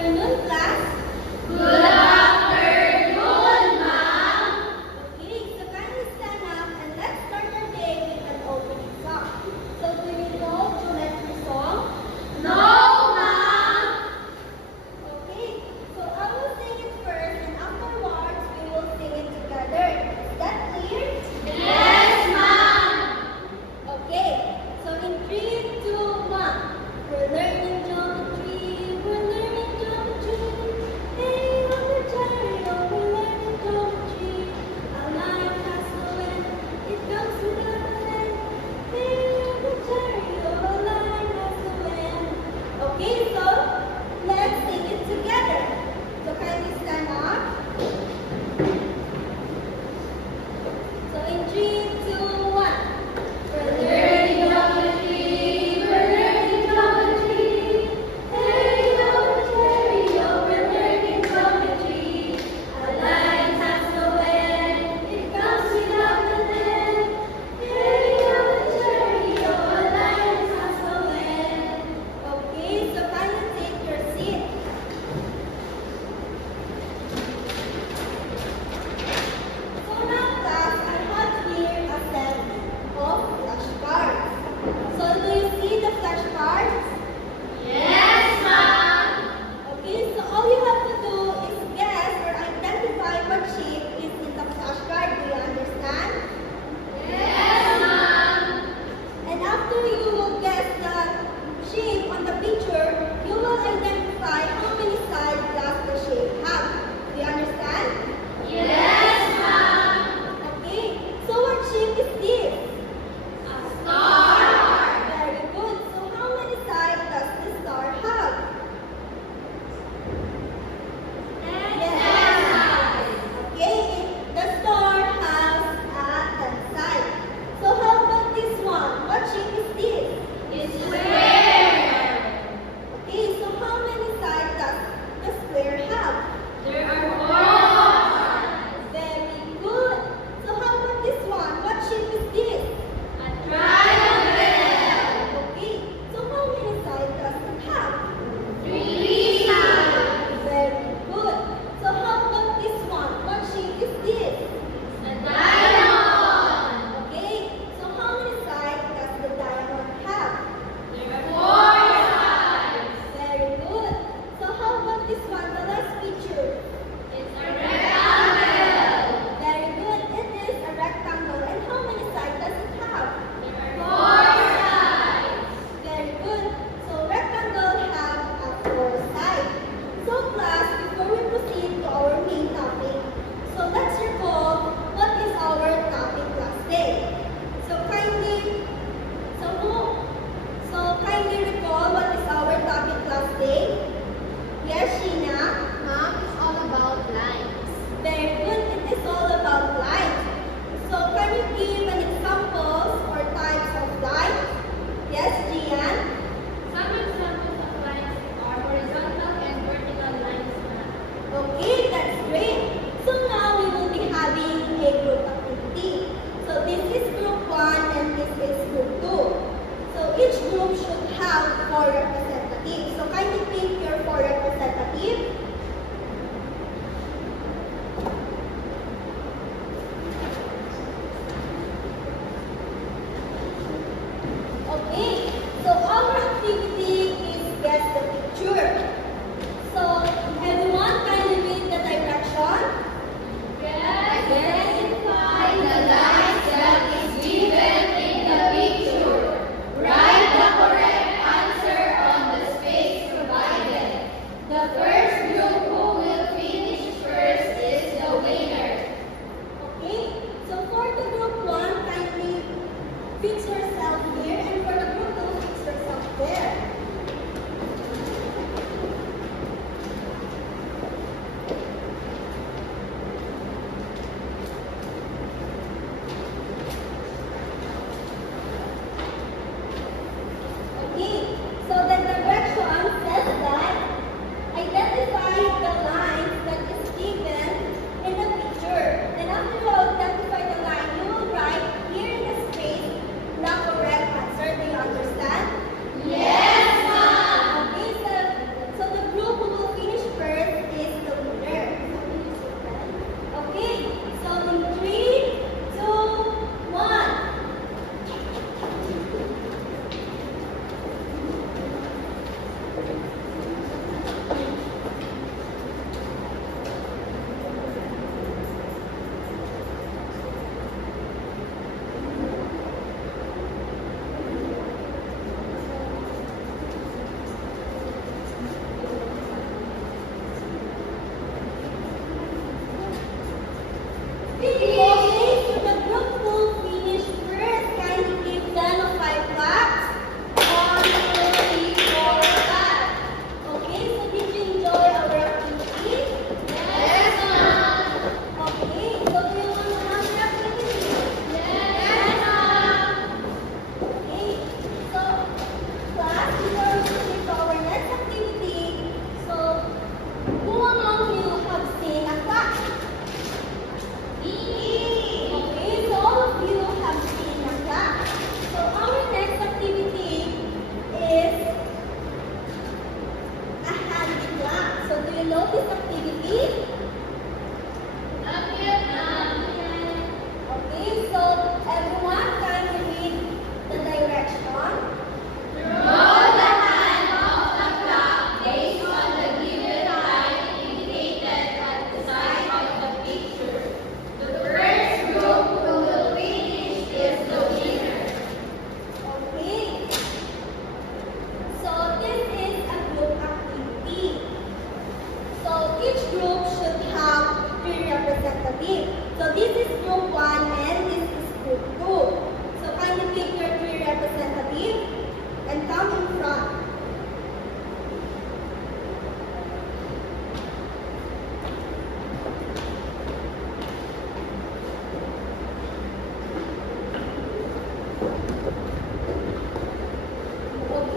afternoon, class. Good afternoon, ma'am. Okay, so kindly stand up and let's start our day with an opening song. So do you know Geometry song? No, ma'am. Okay, so I will sing it first and afterwards we will sing it together. Is that clear? Yes, ma'am. Okay, so in 3, 2, 1, we're learning geometry, we're learning geometry. Hey, on the chariot, we're learning geometry. A line has no end, it comes without an end. Hey, on the chariot, a line has no end. Okay, so let's sing it together. So kindly stand up. So in 3, 2, 1. We're learning geometry, we're learning geometry. Hey, on the chariot, we're learning geometry. A line has no end, it comes without an end. Hey, on the chariot, a line has no end. Okay, so kindly take your seat. So now, class, I have here a set of flashcards. So do you see the flashcards? Yes, ma'am. Okay, so all you have to do is guess or identify what shape is in the flashcard. Do you understand? Yes, ma'am. And after you will guess the shape on the picture, you will identify how many sides does the shape have. Do you understand? Yes, ma'am. Okay, so what shape is this? A star. Very good. So how many sides does the star have? Yes. Okay, the star has a 10 side. So how about this one? What shape is this? It's square. Okay, so how many sides does the square have? There are 4 sides. Very good. So how about this one? What shape is this? A triangle. Okay, so how many sides does it have? 3 sides. Very good. So how about this one? What shape is this? A diamond. Okay, so how many sides does the diamond have? There are 4 sides. Very good. So how about this one? The last picture. It's a rectangle. Very good. It is a rectangle. And how many sides does it have? There are 4 sides. Very good. So rectangle have a 4 sides. So class, before we proceed to our main topic, so let's recall what is our topic class day. So kindly recall what is our topic class day. Yes, Sheena? Mom, it's all about lines. Very good. It is all about lines. So can you give an examples or types of lines? Yes, Gian? Some examples of lines are horizontal and vertical lines, ma'am. Okay, that's great. So now we will be having a group activity. So this is group 1 and this is group 2. So each group should have 4 representatives. So kindly pick your 4 representatives. Okay, so our activity is guess the picture. So everyone kindly read the direction. Identify the lines that is given in the picture. Write the correct answer on the space provided. The first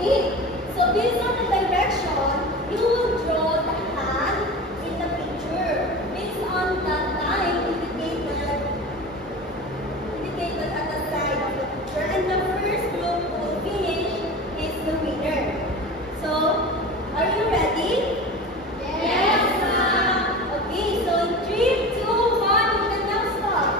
Okay, so based on the direction, you will draw the hand in the picture based on the time indicated at the side of the picture, and the first group who will finish is the winner. So, are you ready? Yes, ma'am. Okay, so in 3, 2, 1, you can now start.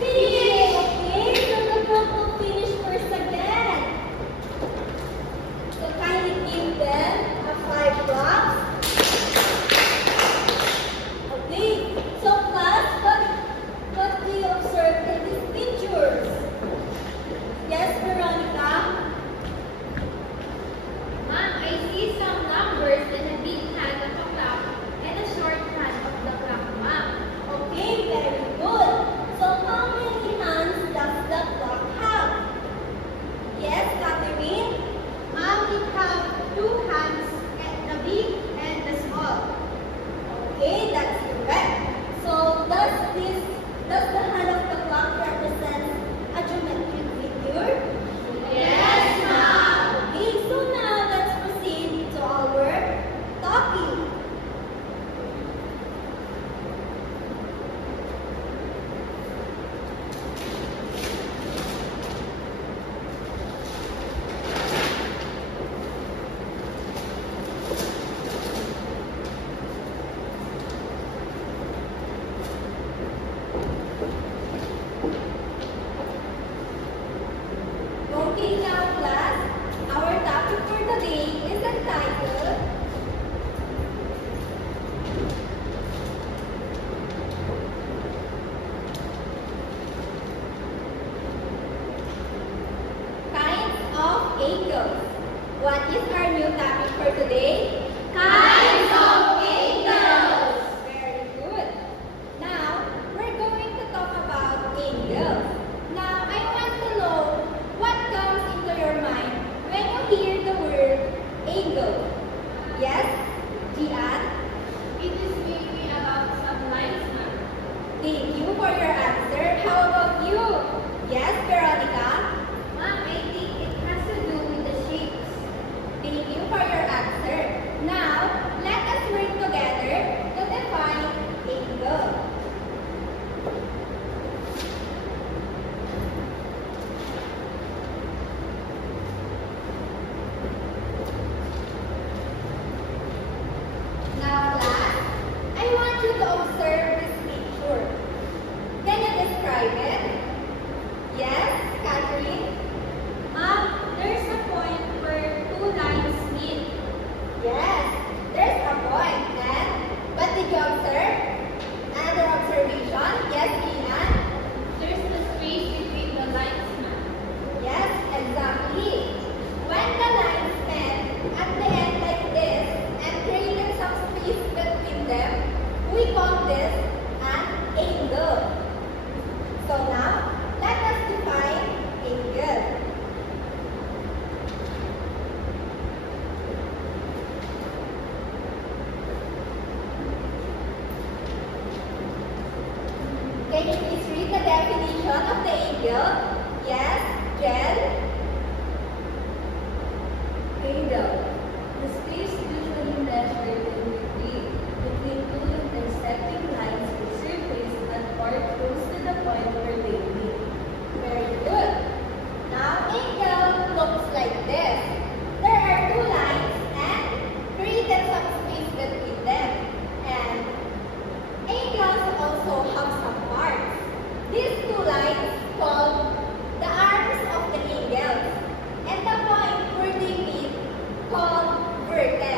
Finish! Okay, so the group will finish first again. So kindly give them a 5 claps. Okay, so class, what do you observe in these pictures? Yes, Veronica? Ma'am, I see some numbers and a big hand of a clock and a short hand of the clock, ma'am. Okay, very good. So how many hands does the clock have? Yes, Catherine? Ma'am, it has 2 hands, and the big and the small. Okay, that's correct. So does the hand of the clock represent a geometric figure? Yes, ma'am. Okay, so now let's proceed to our talking. Okay, now class, our topic for today is entitled Kinds of Angels. What is our new topic for today? Kinds of angels. Very good. Now, we're going to talk about angels. Now, I want to know what comes into your mind when you hear the word angel. Yes, Gian? It is mainly about some lines, ma'am. Thank you for your answer. How about you? Yes, Veronica? Ma'am, I think it has to do with the shapes. Thank you for your answer. Now, let us work together to define angel. Now, class, I want you to observe this picture. Can you describe it? Yes, Catherine? There's a point where 2 lines meet. Yes, there's a point. And what did you observe? Another observation? Yes, Ian? There's a space between the lines, ma'am. Yes, exactly. When the lines met at the end like this and created some space between them, we call this an angle. So now, let us define angle. Can you please read the definition of the angle? Yes, Jen? Angle. The space usually measured in degree between 2 intersecting lines with surface and part close to the point where they meet. Very good. Now, angle looks like this. There are 2 lines and created some space between them. And angles also have some parts. These 2 lines called the arms of the angles. And the point where they meet called vertex.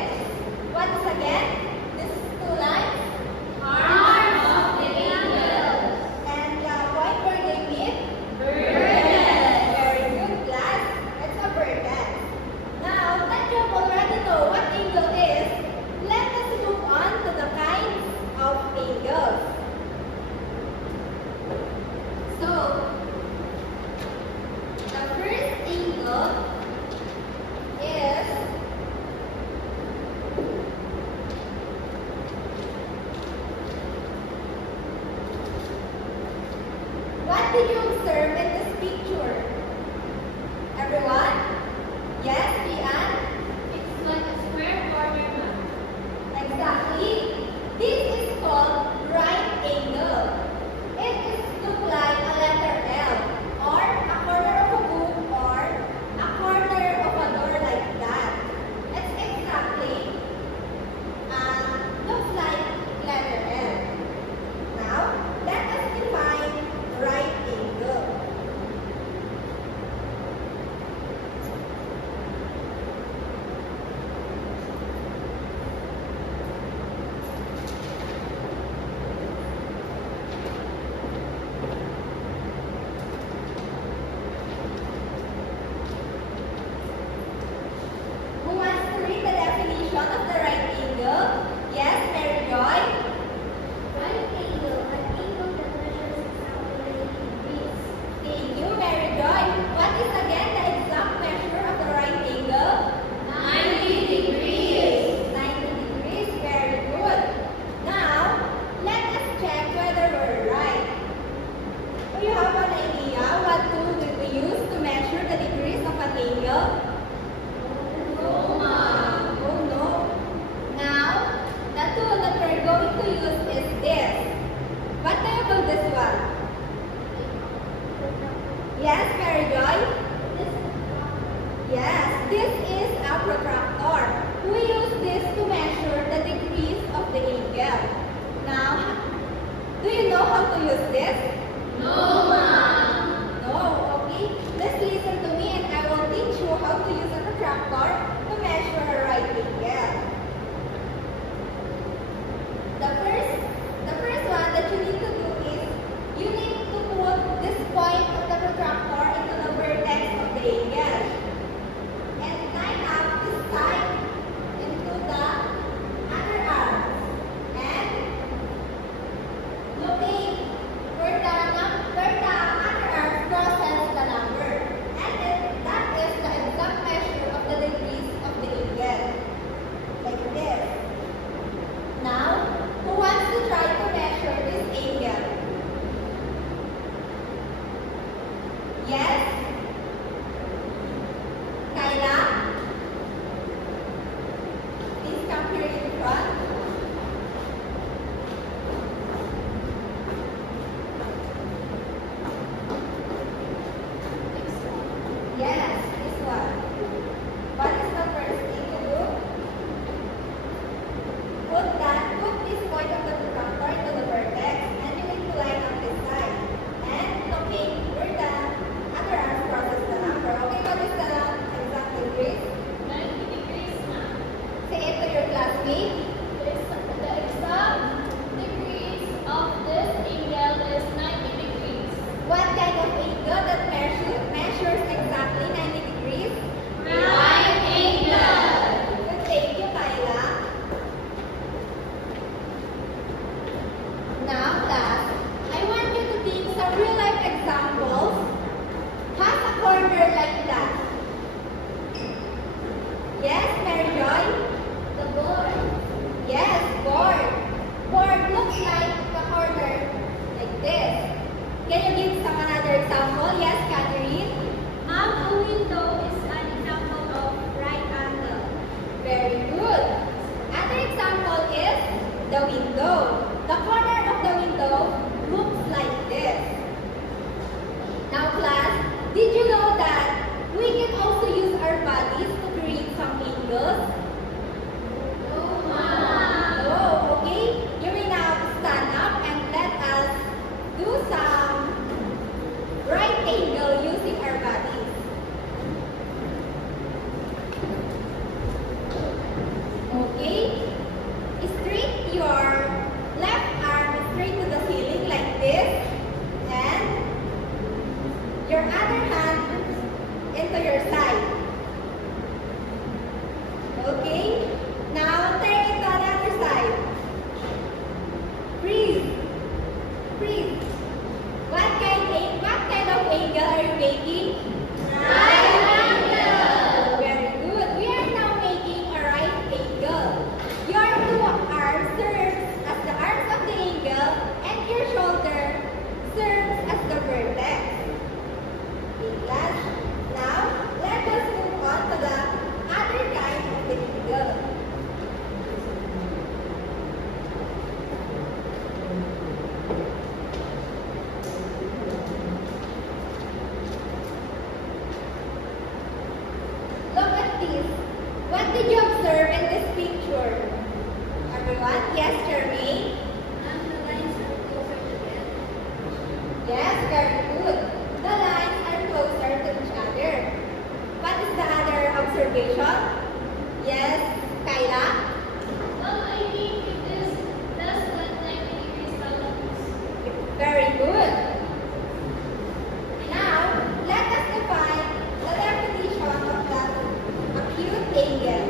did you observe in this picture? Everyone? Yes, Ian? It's like a square corner map. Exactly. This is called right angle. It is look like a letter L, or a corner of a book, or a corner of a door like that. It's exactly looks like letter L. Now, let us define right angle. Who wants to read the definition of the right angle? Yes, Mary Joy? Right angle, an angle that measures exactly 90 degrees. Thank you, Mary Joy. What is again the exact measure of the right angle? 90 degrees. 90 degrees, very good. Now, let us check whether we're right. Do you have an idea what tool will we use to measure the degrees of an angle? No, Mom. Oh no. Now, the tool that we're going to use is this. What do you call this one? Yes, Mary Joy? Yes, this is a protractor. We use this to measure the degrees of the angle. Now, do you know how to use this? No, Mom. No, okay. Let's listen to me and I will teach you how to use a protractor to measure a right angle. The first one that you need to do is you need to put this point of the protractor into the vertex of the angle. And line up this side into the other arm. And locate where the other arm crosses the number. And then that is the exact measure of the degrees of the angle. Like this. Now, who wants to try to measure this angle? Yes? Kyla? Please come here in front. Yes, this one. What is the first thing to do? Put this point of the protractor into the vertex and you need to line up this side. And locate where the other arm crosses the number. Okay, what is the exact degrees? 90 degrees, Mom. Say it to your classmate. The exact degrees of this angle is 90 degrees. What kind of angle that measures exactly 90 degrees? Right angle. Good, thank you, Kyla. Now, class, I want you to think some real-life examples. Has a corner like that. Yes, Mary Joy? The board. Yes, board. Board looks like a corner like this. Can you give some another example? Yes, Catherine? Mom, a window is an example of right angle. Very good. Other example is the window. The corner of the window looks like this. Now class, did you know that we can also use our bodies to create some angles? No, Mom. Oh, okay. You may now stand up and let us do some right angle using our bodies. Okay? Straight your everyone? Yes, Jermaine? And the lines are closer together. Yes, very good. The lines are closer to each other. What is the other observation? Yes, Kyla? Well, I think it is less than 90 degrees Celsius. Very good. Now, let us define the definition of the acute angle.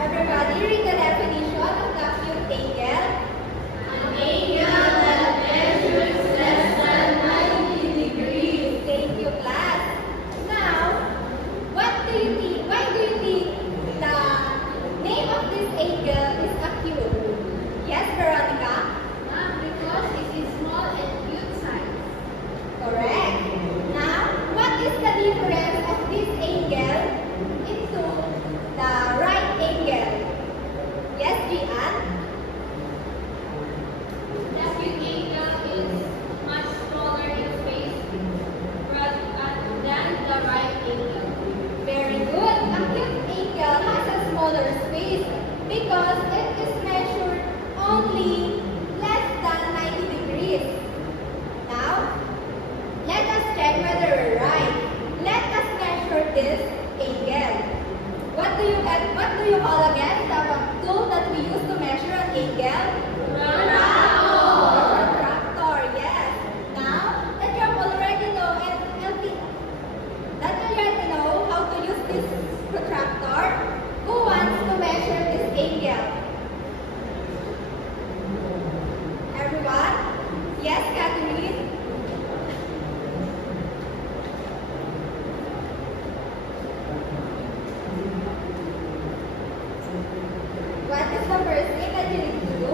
Everybody read the definition of the acute angle. An angle that measures less than 90 degrees. Thank you, class. Now, what do you think? Why do you think the name of this angle is acute? Yes, Veronica? Because it is small and cute size. Correct. Now, what is the difference of this angle into the right angle? Yes, Gian? The acute angle is much smaller in space than the right angle. Very good. Acute angle has a smaller space because it is measured only less than 90 degrees. Now, let us check whether we're right. Let us measure this angle. What do you call again the tool that we use to measure an angle? Protractor, yes. Now, that you already know how to use this protractor. Who wants to measure this angle? Everyone? Yes, Catherine? What is the first thing that you need to do?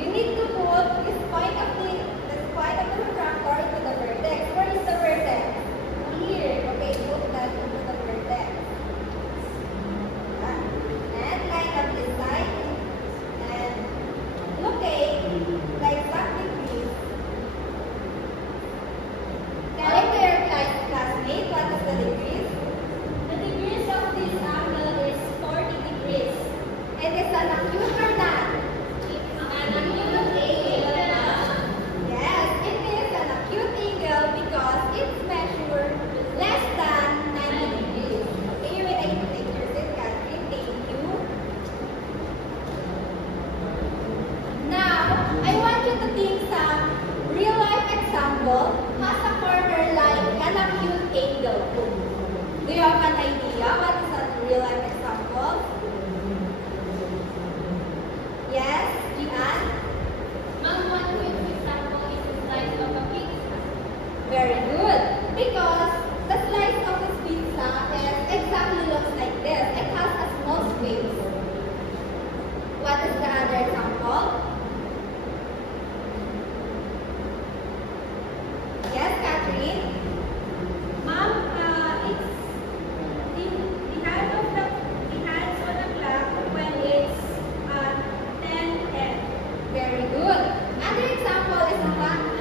You need to put this point of the protractor into the vertex. Where is the vertex? Here. Okay, put that into the vertex. And line up this side. And locate the exact degrees. Tell it to your classmate what is the degrees. The degrees of this angle is 40 degrees. It is an acute or not? It's an acute angle. Yes, it is an acute angle because it's measured less than 90 degrees. Okay, you will take your seat, Catherine. Thank you. Now, I want you to think some real-life example has a corner like an acute angle. Do you have an idea what is a real-life example? Yes, Gian? One quick example is the slice of a pizza. Very good. Because the slice of this pizza is exactly looks like this. It has a small space. What is the other example? Yes, Catherine? Ma'am, it's the hand of the hands on the clock when it's 10:10. Very good. Another example is the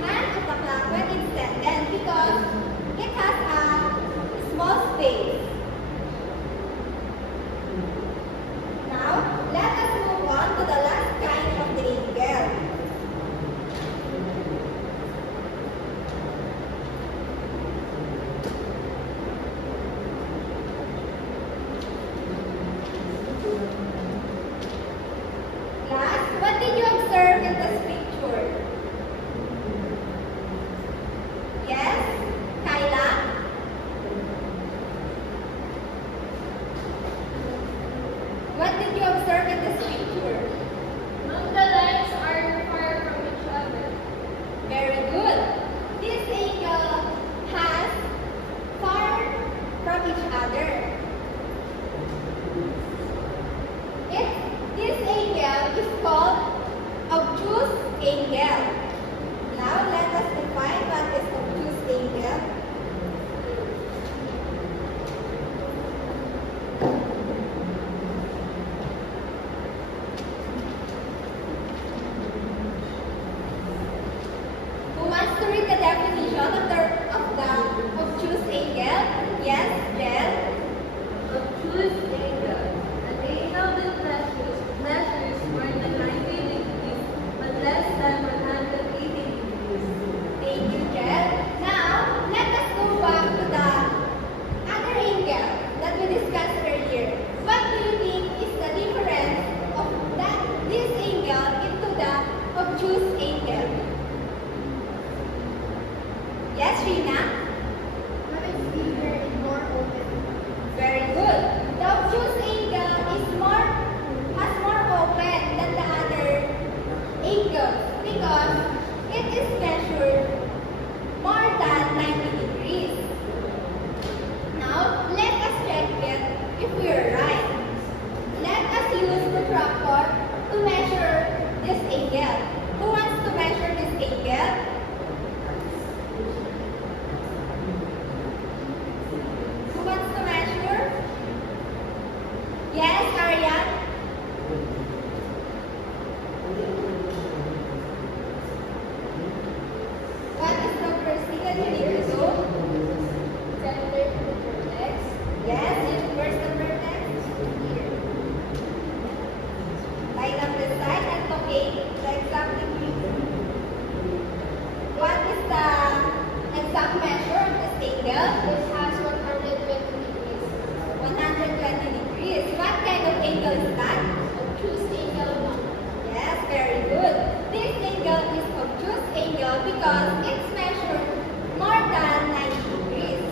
hand of the clock when it's 10:10 because it has a small space. Now, let us move on to the last kind of the angle. Class, what did you observe in this picture? Yes? Kyla? What did you observe in this picture? The lines are far from each other. Very good. This angle has far from each other. This angle is called obtuse angle. Now let us define what is obtuse angle. obtuse angle. An angle that measures more than 90 degrees but less than 180 degrees. Thank you, Jel. Now, let us go back to the other angle that we discussed earlier. What do you think is the difference of this angle into the obtuse angle? Yes, Rina? One is bigger and more open. Very good. The obtuse angle has more open than the other angles because it is measured more than 90 degrees. Now, let us check it if we are right. Let us use protractor to measure this angle. Who wants to measure this angle? Who wants to measure? Yes, Aryan? What is the first thing that you need to do? Center to the vertex. Yes, where's the vertex? Here. Line up the side and locate the exact degree. What is the exact measure of this angle? This has 120 degrees. 120 degrees. What kind of angle is that? Obtuse angle 1. Yes, very good. This angle is obtuse angle because it's measured more than 90 degrees.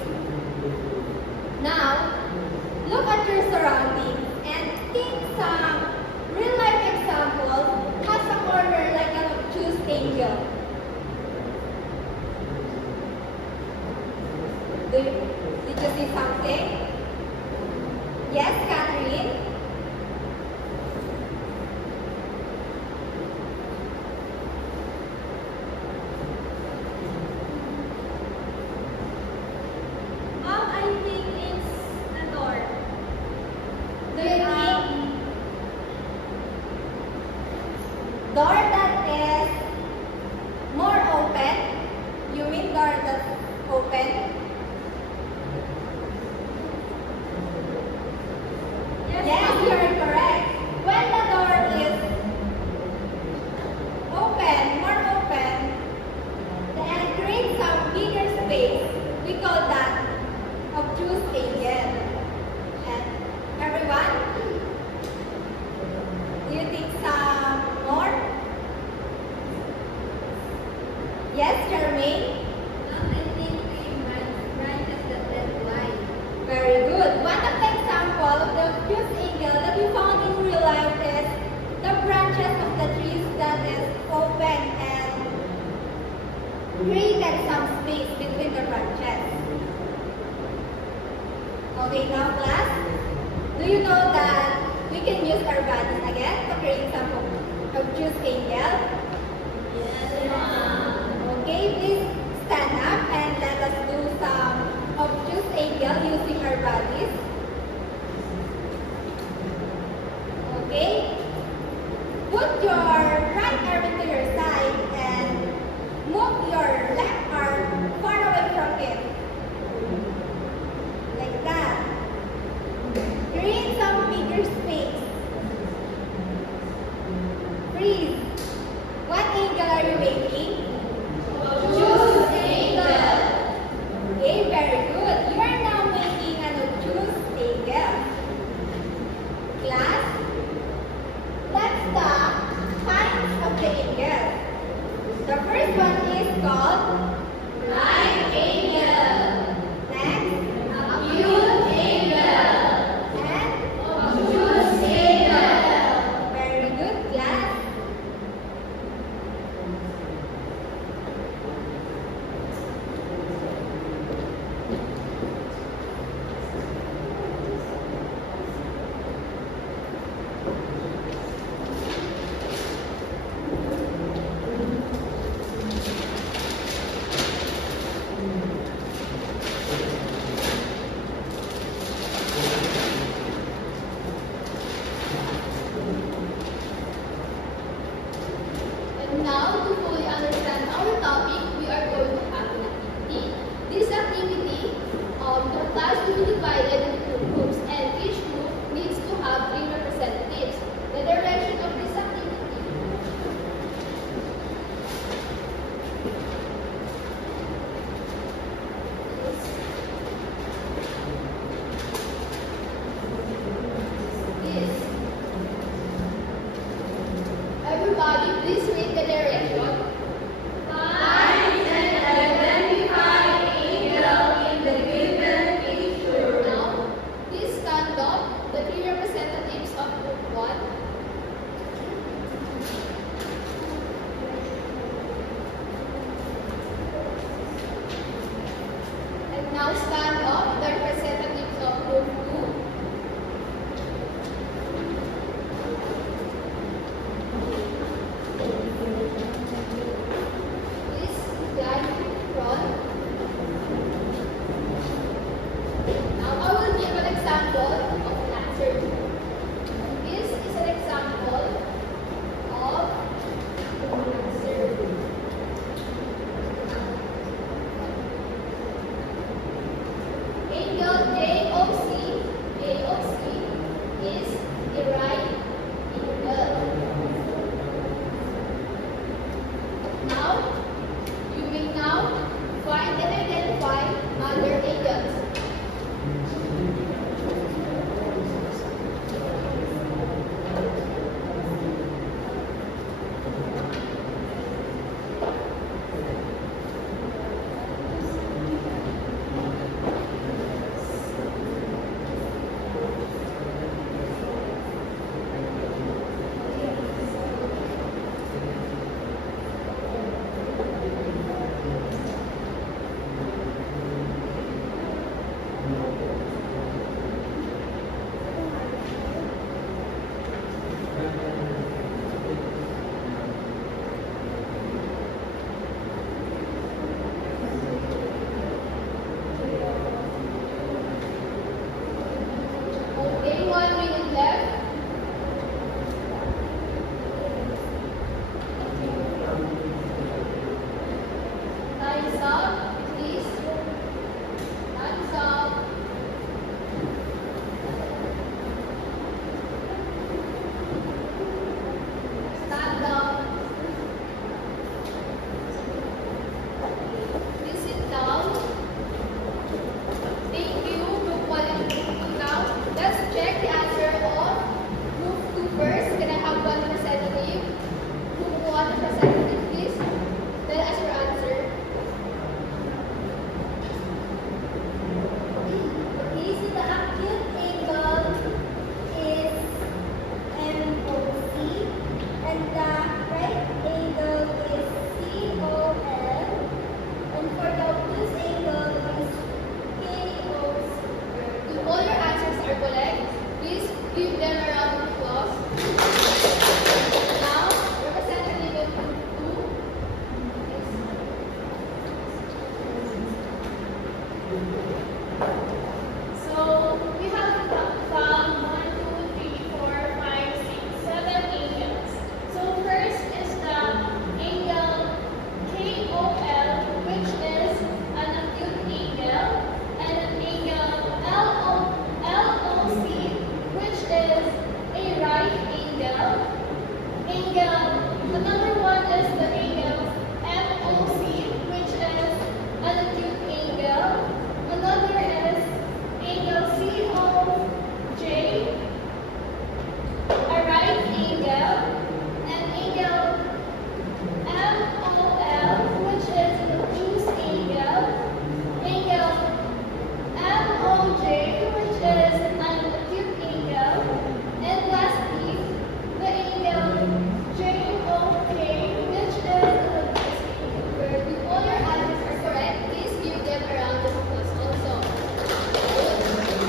Now, look at your surroundings and think some real-life example has a corner like an obtuse angle. Did you see something? Yes, Catherine? I think it's a door. Do you think door that is more open? You mean door that's open? Yes, you are correct. When the door is open, more open, and create some bigger space, we call that obtuse angle. And everyone, do you think some more? Yes, Jermaine? I think the right as the red line. Very good. One of the examples of the obtuse angle that we found in real life is the branches of the trees that is open and created some space between the branches. Okay, now class, do you know that we can use our bodies again to create some obtuse angle? Yes, ma'am. Okay, please stand up and let us do some obtuse angle using our bodies. Okay? Put your right arm into your side and move your left arm far away from it. Like that. Create some bigger space. Freeze. What angle are you making? Obtuse angle. Okay, very good. You are now making an obtuse angle. Class, let's talk kinds of the angle. The first one is called Right angle. next, Acute angle. and Obtuse left. Time's up, please. Time's up. Stand up. Please sit down. Thank you, Group 1 and Group 2 now. Let's check the answer of Group 2 first. Can I have one representative? Group 1 representative, please. Tell us your answer. Okay, so the acute angle is MOC and the right angle is COL, and for the obtuse angle is KOC. If all your answers are correct, please give them a round of applause. Now, representative of Group 2. So we have found 1, 2, 3, 4, 5, 6, 7 angles. So first is the angle KOL, which is an acute angle, and an angle LOC, which is a right angle. The number 1 is the angle MOC, which is an acute angle. Another is angle COJ, a right angle, and angle MOL, which is an obtuse angle, angle MOJ, which is an acute angle, and lastly, the angle JOK, which is an obtuse angle. If all your answers are correct, please give them a round of applause also.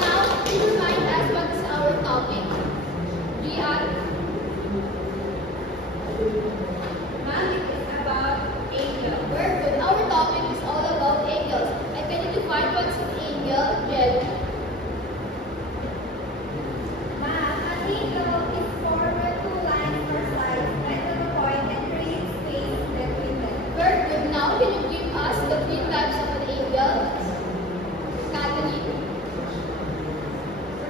Now, please remind us what is our topic. Gian? Ma'am, it is about angle. Very good. Our topic is all about angles. And can you define what's an angle, Jelly? Ma'am, an angle is formed when two lines or sides meet at a point and create space between them. Very good. Now, can you give us the 3 types of an angle? Catherine?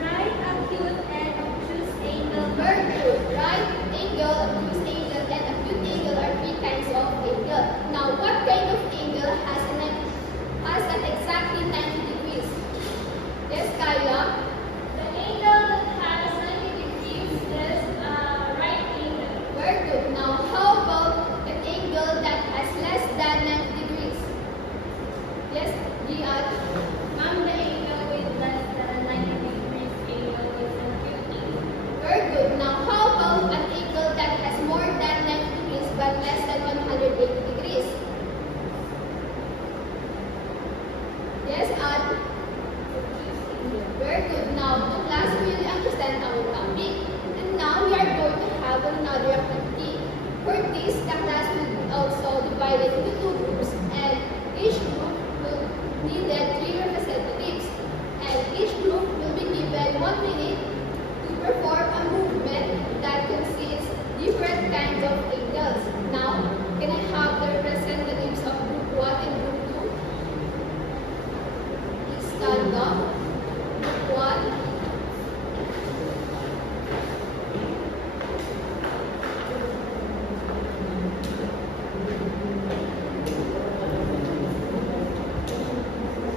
Right, acute, and obtuse angle. Very good. Right angle, obtuse angle, and acute angle are 3 kinds of angle. Now, what kind of angle has an exactly 90 degrees? Yes, Kaya? The angle that has 90 degrees is a right angle. Very good. Now, how about an angle that has less than 90 degrees? Yes, Gian? Ma'am, the angle with less than 90 degrees angle is an acute angle. Very good. Now, how about an angle that has more than 90 degrees but less than 180 degrees? Yes, Anne? Very good. Now, the class will understand our topic. And now, we are going to have another activity. For this, the class will be also divided into 2 groups. And each group will need 3 representatives. And each group will be given 1 minute to perform a movement that consists different kinds of angles. Now, can I have the representatives of Group 1 and Group 2? Please stand up. Group 1.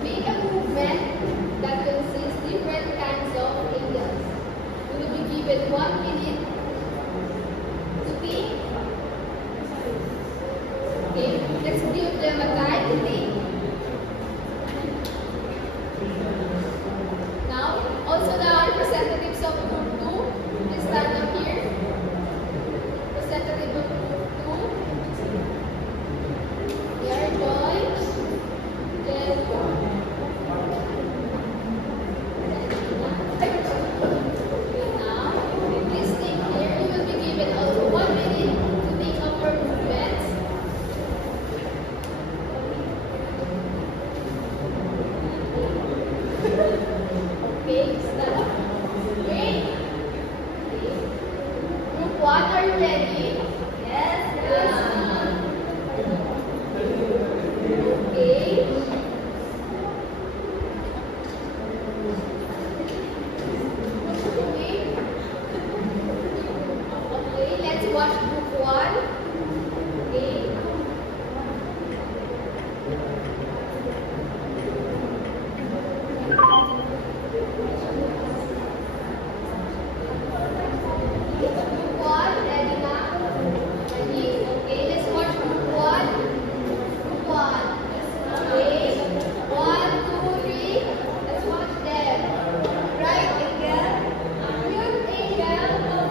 Make a movement that consists different kinds of angles. You will be given 1 minute to think. Okay, let's give them a time to think. Now, also the representatives of Group 2, please stand up here. Representative of Group 2. They are Joyce, Jen, now, please think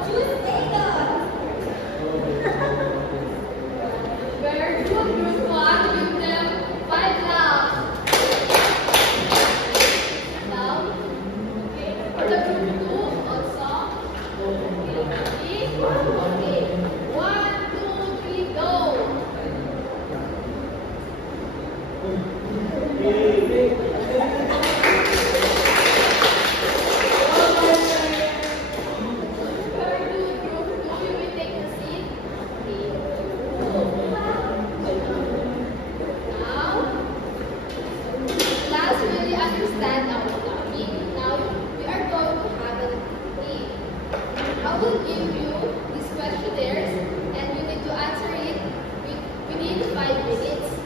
choose bacon. Very good, group 1. Give them 5 laps. Now, okay, for the group 2 also. Okay, 1, 2, 3, go. Very good, group 2. You will take the seat. Now, class really understand our topic. Now, we are going to have an activity. I will give you these questionnaires and you need to answer it within 5 minutes.